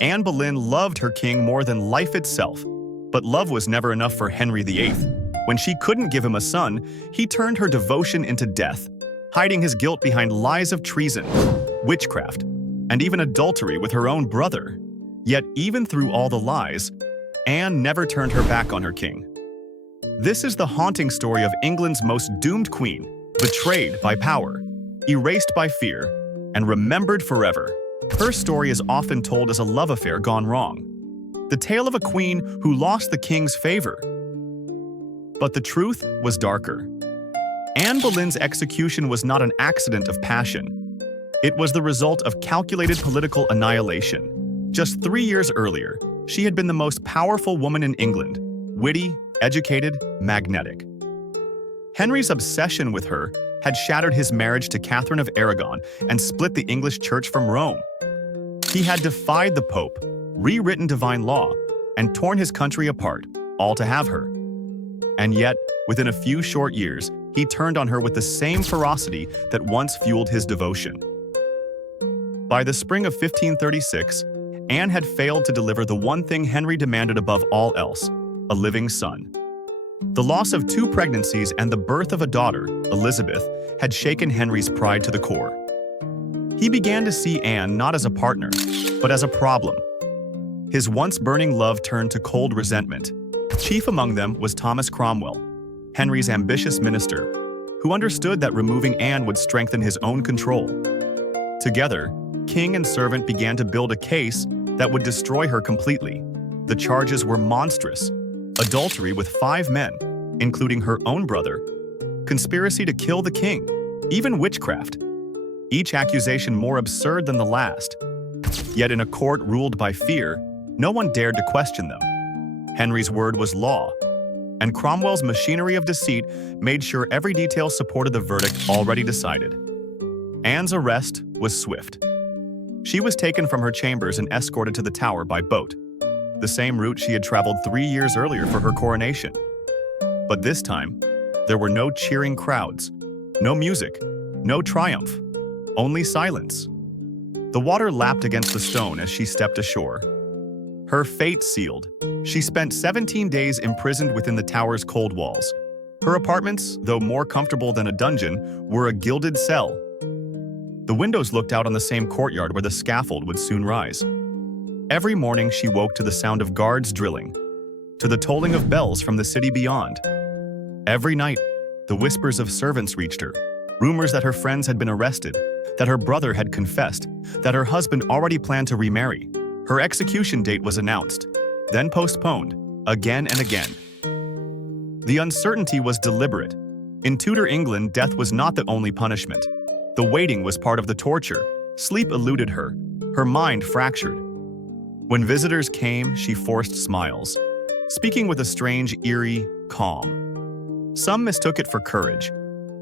Anne Boleyn loved her king more than life itself, but love was never enough for Henry VIII. When she couldn't give him a son, he turned her devotion into death, hiding his guilt behind lies of treason, witchcraft, and even adultery with her own brother. Yet even through all the lies, Anne never turned her back on her king. This is the haunting story of England's most doomed queen, betrayed by power, erased by fear, and remembered forever. Her story is often told as a love affair gone wrong, the tale of a queen who lost the king's favor. But the truth was darker. Anne Boleyn's execution was not an accident of passion. It was the result of calculated political annihilation. Just 3 years earlier, she had been the most powerful woman in England, witty, educated, magnetic. Henry's obsession with her had shattered his marriage to Catherine of Aragon and split the English Church from Rome. He had defied the Pope, rewritten divine law, and torn his country apart, all to have her. And yet, within a few short years, he turned on her with the same ferocity that once fueled his devotion. By the spring of 1536, Anne had failed to deliver the one thing Henry demanded above all else, a living son. The loss of 2 pregnancies and the birth of a daughter, Elizabeth, had shaken Henry's pride to the core. He began to see Anne not as a partner, but as a problem. His once burning love turned to cold resentment. Chief among them was Thomas Cromwell, Henry's ambitious minister, who understood that removing Anne would strengthen his own control. Together, king and servant began to build a case that would destroy her completely. The charges were monstrous: adultery with 5 men, including her own brother, conspiracy to kill the king, even witchcraft. Each accusation more absurd than the last. Yet in a court ruled by fear, no one dared to question them. Henry's word was law, and Cromwell's machinery of deceit made sure every detail supported the verdict already decided. Anne's arrest was swift. She was taken from her chambers and escorted to the Tower by boat, the same route she had traveled 3 years earlier for her coronation. But this time, there were no cheering crowds, no music, no triumph, only silence. The water lapped against the stone as she stepped ashore. Her fate sealed. She spent 17 days imprisoned within the tower's cold walls. Her apartments, though more comfortable than a dungeon, were a gilded cell. The windows looked out on the same courtyard where the scaffold would soon rise. Every morning she woke to the sound of guards drilling, to the tolling of bells from the city beyond. Every night, the whispers of servants reached her, rumors that her friends had been arrested, that her brother had confessed, that her husband already planned to remarry. Her execution date was announced, then postponed, again and again. The uncertainty was deliberate. In Tudor England, death was not the only punishment. The waiting was part of the torture. Sleep eluded her, her mind fractured. When visitors came, she forced smiles, speaking with a strange, eerie calm. Some mistook it for courage.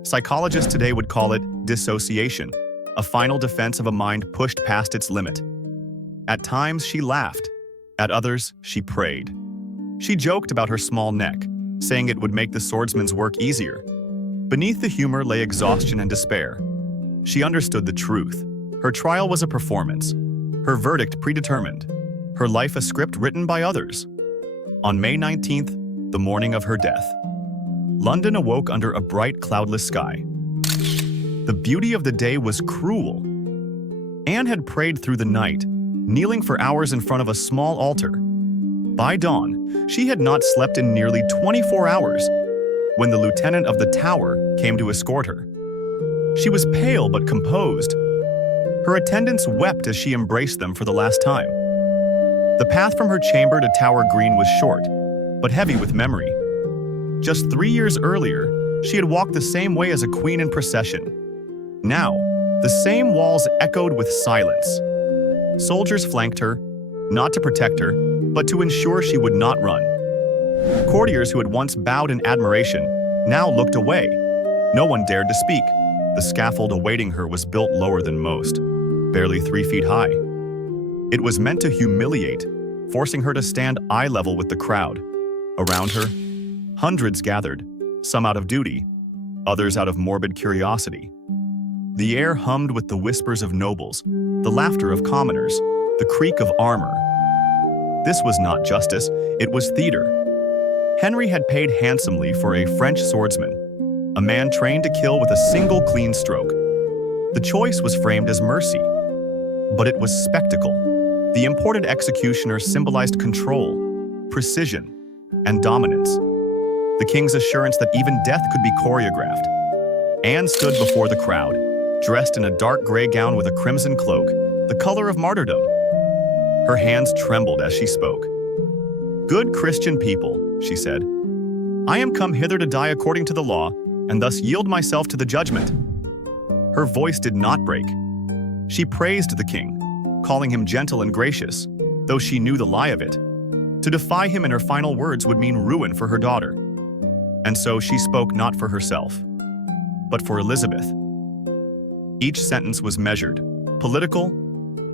Psychologists today would call it dissociation, a final defense of a mind pushed past its limit. At times, she laughed. At others, she prayed. She joked about her small neck, saying it would make the swordsman's work easier. Beneath the humor lay exhaustion and despair. She understood the truth. Her trial was a performance, her verdict predetermined, her life a script written by others. On May 19th, the morning of her death, London awoke under a bright, cloudless sky. The beauty of the day was cruel. Anne had prayed through the night, kneeling for hours in front of a small altar. By dawn, she had not slept in nearly 24 hours when the lieutenant of the Tower came to escort her. She was pale but composed. Her attendants wept as she embraced them for the last time. The path from her chamber to Tower Green was short, but heavy with memory. Just 3 years earlier, she had walked the same way as a queen in procession. Now, the same walls echoed with silence. Soldiers flanked her, not to protect her, but to ensure she would not run. Courtiers who had once bowed in admiration now looked away. No one dared to speak. The scaffold awaiting her was built lower than most, barely 3 feet high. It was meant to humiliate, forcing her to stand eye level with the crowd. Around her, hundreds gathered, some out of duty, others out of morbid curiosity. The air hummed with the whispers of nobles, the laughter of commoners, the creak of armor, This was not justice, it was theater. Henry had paid handsomely for a French swordsman, a man trained to kill with a single clean stroke. The choice was framed as mercy, but it was spectacle. The imported executioner symbolized control, precision, and dominance. The king's assurance that even death could be choreographed. Anne stood before the crowd, dressed in a dark gray gown with a crimson cloak, the color of martyrdom. Her hands trembled as she spoke. "Good Christian people," she said, "I am come hither to die according to the law, and thus yield myself to the judgment." Her voice did not break. She praised the king, calling him gentle and gracious, though she knew the lie of it. To defy him in her final words would mean ruin for her daughter. And so she spoke not for herself, but for Elizabeth. Each sentence was measured, political,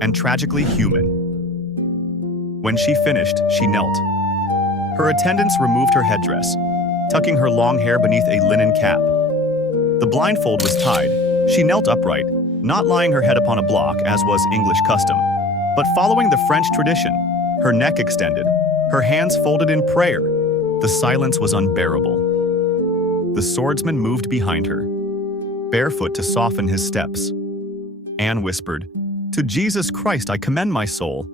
and tragically human. When she finished, she knelt. Her attendants removed her headdress, tucking her long hair beneath a linen cap. The blindfold was tied. She knelt upright, not lying her head upon a block as was English custom, but following the French tradition, her neck extended, her hands folded in prayer. The silence was unbearable. The swordsman moved behind her, barefoot to soften his steps. Anne whispered, "To Jesus Christ I commend my soul."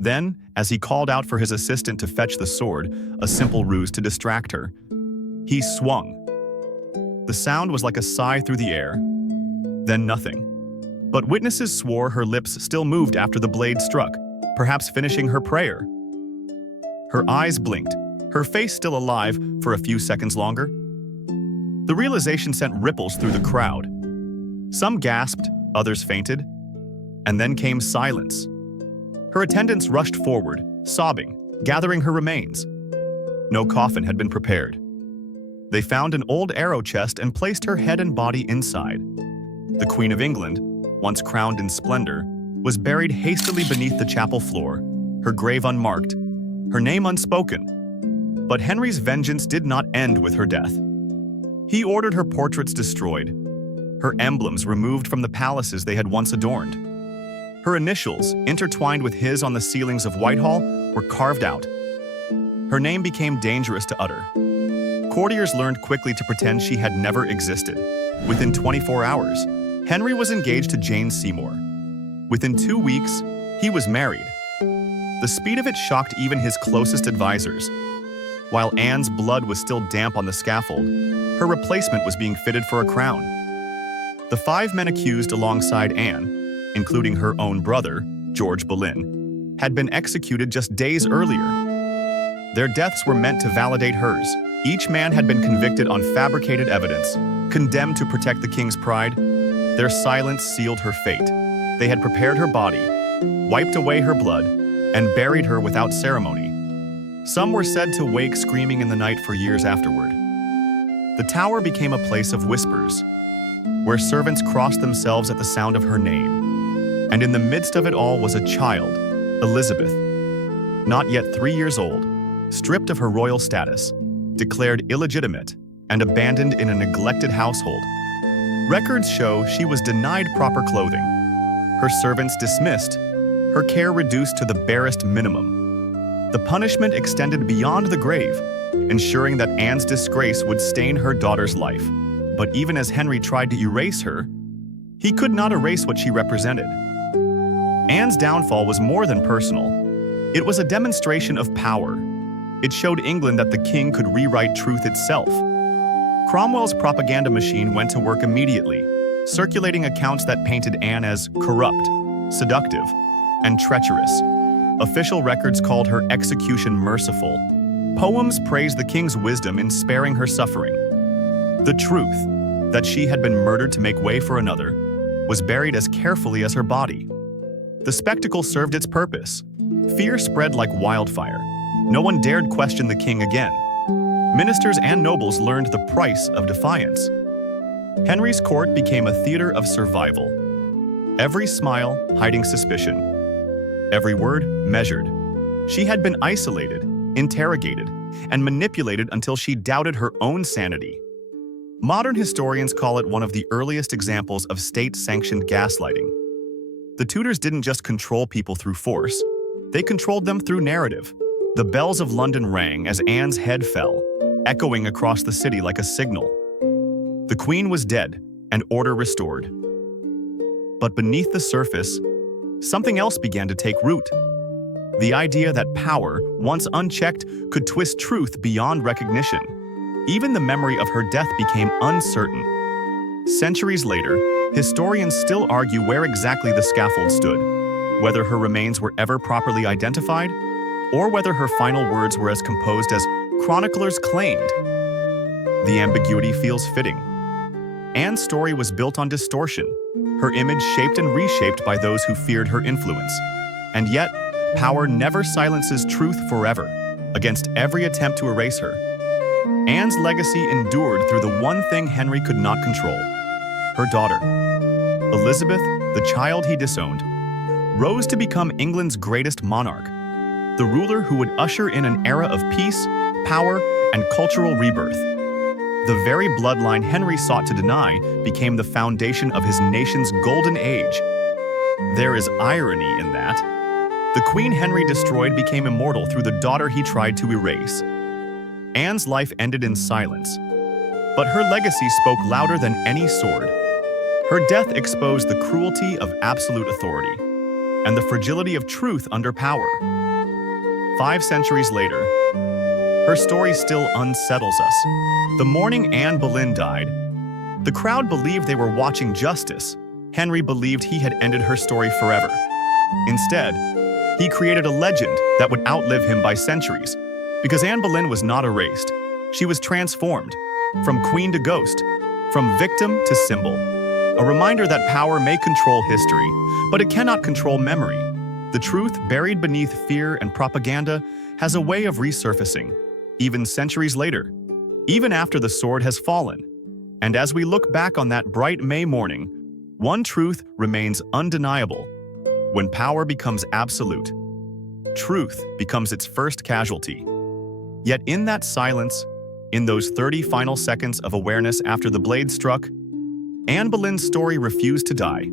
Then, as he called out for his assistant to fetch the sword, a simple ruse to distract her, he swung. The sound was like a sigh through the air, then nothing. But witnesses swore her lips still moved after the blade struck, perhaps finishing her prayer. Her eyes blinked, her face still alive for a few seconds longer. The realization sent ripples through the crowd. Some gasped, others fainted, and then came silence. Her attendants rushed forward, sobbing, gathering her remains. No coffin had been prepared. They found an old arrow chest and placed her head and body inside. The Queen of England, once crowned in splendor, was buried hastily beneath the chapel floor, her grave unmarked, her name unspoken. But Henry's vengeance did not end with her death. He ordered her portraits destroyed, her emblems removed from the palaces they had once adorned. Her initials, intertwined with his on the ceilings of Whitehall, were carved out. Her name became dangerous to utter. Courtiers learned quickly to pretend she had never existed. Within 24 hours, Henry was engaged to Jane Seymour. Within 2 weeks, he was married. The speed of it shocked even his closest advisors. While Anne's blood was still damp on the scaffold, her replacement was being fitted for a crown. The 5 men accused alongside Anne, including her own brother, George Boleyn, had been executed just days earlier. Their deaths were meant to validate hers. Each man had been convicted on fabricated evidence, condemned to protect the king's pride. Their silence sealed her fate. They had prepared her body, wiped away her blood, and buried her without ceremony. Some were said to wake screaming in the night for years afterward. The tower became a place of whispers, where servants crossed themselves at the sound of her name. And in the midst of it all was a child, Elizabeth, not yet 3 years old, stripped of her royal status, declared illegitimate, and abandoned in a neglected household. Records show she was denied proper clothing, her servants dismissed, her care reduced to the barest minimum. The punishment extended beyond the grave, ensuring that Anne's disgrace would stain her daughter's life. But even as Henry tried to erase her, he could not erase what she represented. Anne's downfall was more than personal. It was a demonstration of power. It showed England that the king could rewrite truth itself. Cromwell's propaganda machine went to work immediately, circulating accounts that painted Anne as corrupt, seductive, and treacherous. Official records called her execution merciful. Poems praised the king's wisdom in sparing her suffering. The truth, that she had been murdered to make way for another, was buried as carefully as her body. The spectacle served its purpose. Fear spread like wildfire. No one dared question the king again. Ministers and nobles learned the price of defiance. Henry's court became a theater of survival. Every smile hiding suspicion. Every word measured. She had been isolated, interrogated, and manipulated until she doubted her own sanity. Modern historians call it one of the earliest examples of state-sanctioned gaslighting. The Tudors didn't just control people through force, They controlled them through narrative. The bells of London rang as Anne's head fell, echoing across the city like a signal. The Queen was dead, and order restored. But beneath the surface, something else began to take root. The idea that power, once unchecked, could twist truth beyond recognition. Even the memory of her death became uncertain. Centuries later, historians still argue where exactly the scaffold stood, whether her remains were ever properly identified, or whether her final words were as composed as chroniclers claimed. The ambiguity feels fitting. Anne's story was built on distortion, her image shaped and reshaped by those who feared her influence. And yet, power never silences truth forever, against every attempt to erase her. Anne's legacy endured through the one thing Henry could not control: her daughter. Elizabeth, the child he disowned, rose to become England's greatest monarch, the ruler who would usher in an era of peace, power, and cultural rebirth. The very bloodline Henry sought to deny became the foundation of his nation's golden age. There is irony in that. The queen Henry destroyed became immortal through the daughter he tried to erase. Anne's life ended in silence, but her legacy spoke louder than any sword. Her death exposed the cruelty of absolute authority and the fragility of truth under power. 5 centuries later, her story still unsettles us. The morning Anne Boleyn died, the crowd believed they were watching justice. Henry believed he had ended her story forever. Instead, he created a legend that would outlive him by centuries. Because Anne Boleyn was not erased, she was transformed, from queen to ghost, from victim to symbol. A reminder that power may control history, but it cannot control memory. The truth buried beneath fear and propaganda has a way of resurfacing, even centuries later, even after the sword has fallen. And as we look back on that bright May morning, one truth remains undeniable. When power becomes absolute, truth becomes its first casualty. Yet in that silence, in those 30 final seconds of awareness after the blade struck, Anne Boleyn's story refused to die.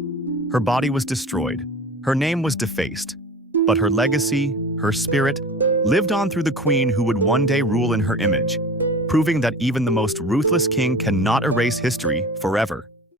Her body was destroyed, her name was defaced, but her legacy, her spirit, lived on through the queen who would one day rule in her image, proving that even the most ruthless king cannot erase history forever.